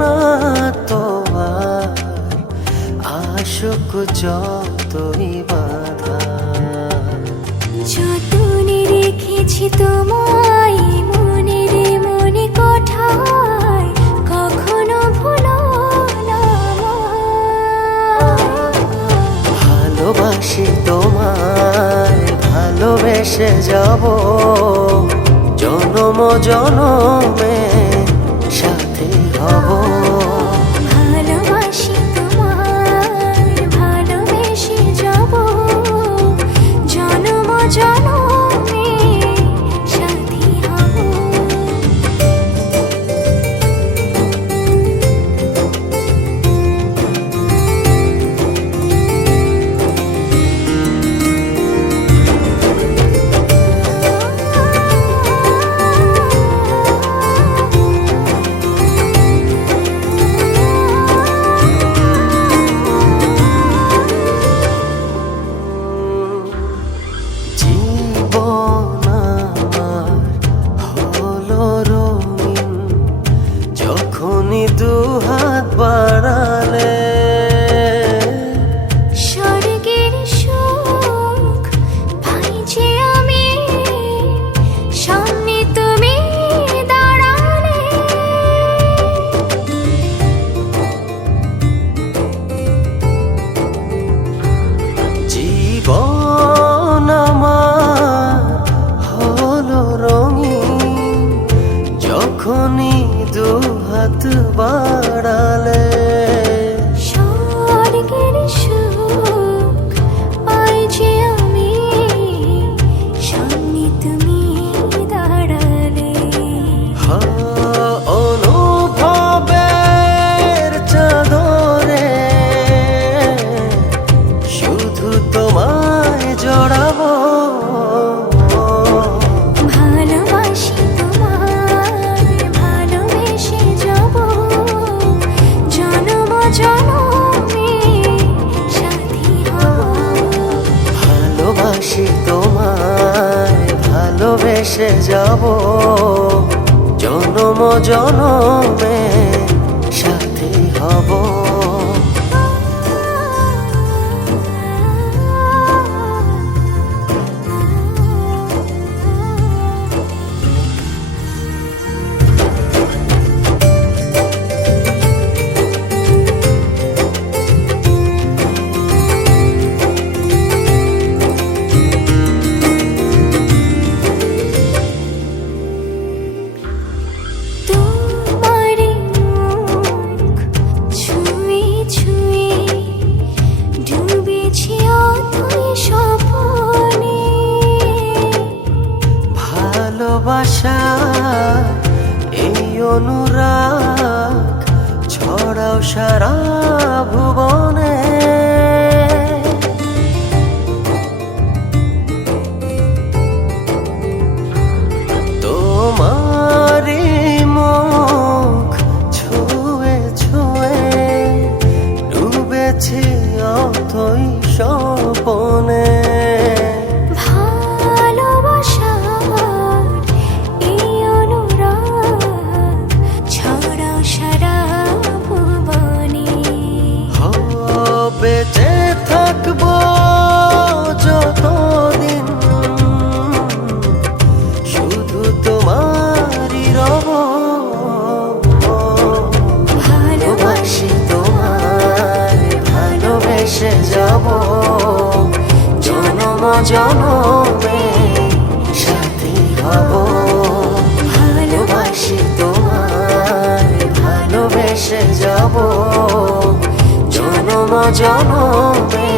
না তোমার আশোক যতই বাধা। যতনে রেখেছি তোমায় মনের মনে কোঠায়, কখনো ভুলো না ভালোবাসি তোমায়, ভালোবেসে যাব জনম জনমে সাথী হব। ভালোবাসি তোমায়, ভালোবেসে যাব জনম জনমে সাথী হব। জীবন আমার হলো রঙিন, যখনই দুহাত বাড়ালে স্বর্গের সুখ পাই যে আমি, সামনে তুমি দাঁড়ালে। জীবন আমার হলো রঙিন, যখনই দুহাত বাড়ালে স্বর্গের সুখ পাই যে আমি, সামনে তুমি দাঁড়ালে। অনুভবের চাদরে শুধু তোমায় জড়াবো। ভালোবাসি তোমায়, ভালোবেসে যাব জনম জনমে সাথী হব। ভালোবাসি তোমায়, ভালোবেসে যাব জনম জনমে সাথী হব। তোমার মুখ ছুঁয়ে ছুঁয়ে ডুবেছি অথই স্বপ্নে। ভালোবাসা এই অনুরাগ ছড়াও সারা ভুবনে। তোমারই মুখ ছুঁয়ে ছুঁয়ে ডুবেছি অথই স্বপনে। ভালোবাসার এই অনুরাগ ছড়াও সারা ভুবনে। বেঁচে থাকবো যতদিন শুধু তোমারই রব। ভালোবাসি তোমায়, ভালোবেসে যাব জনম জনমে সাথী হব। ভালোবাসি তোমায়, ভালোবেসে যাব জনম জনমে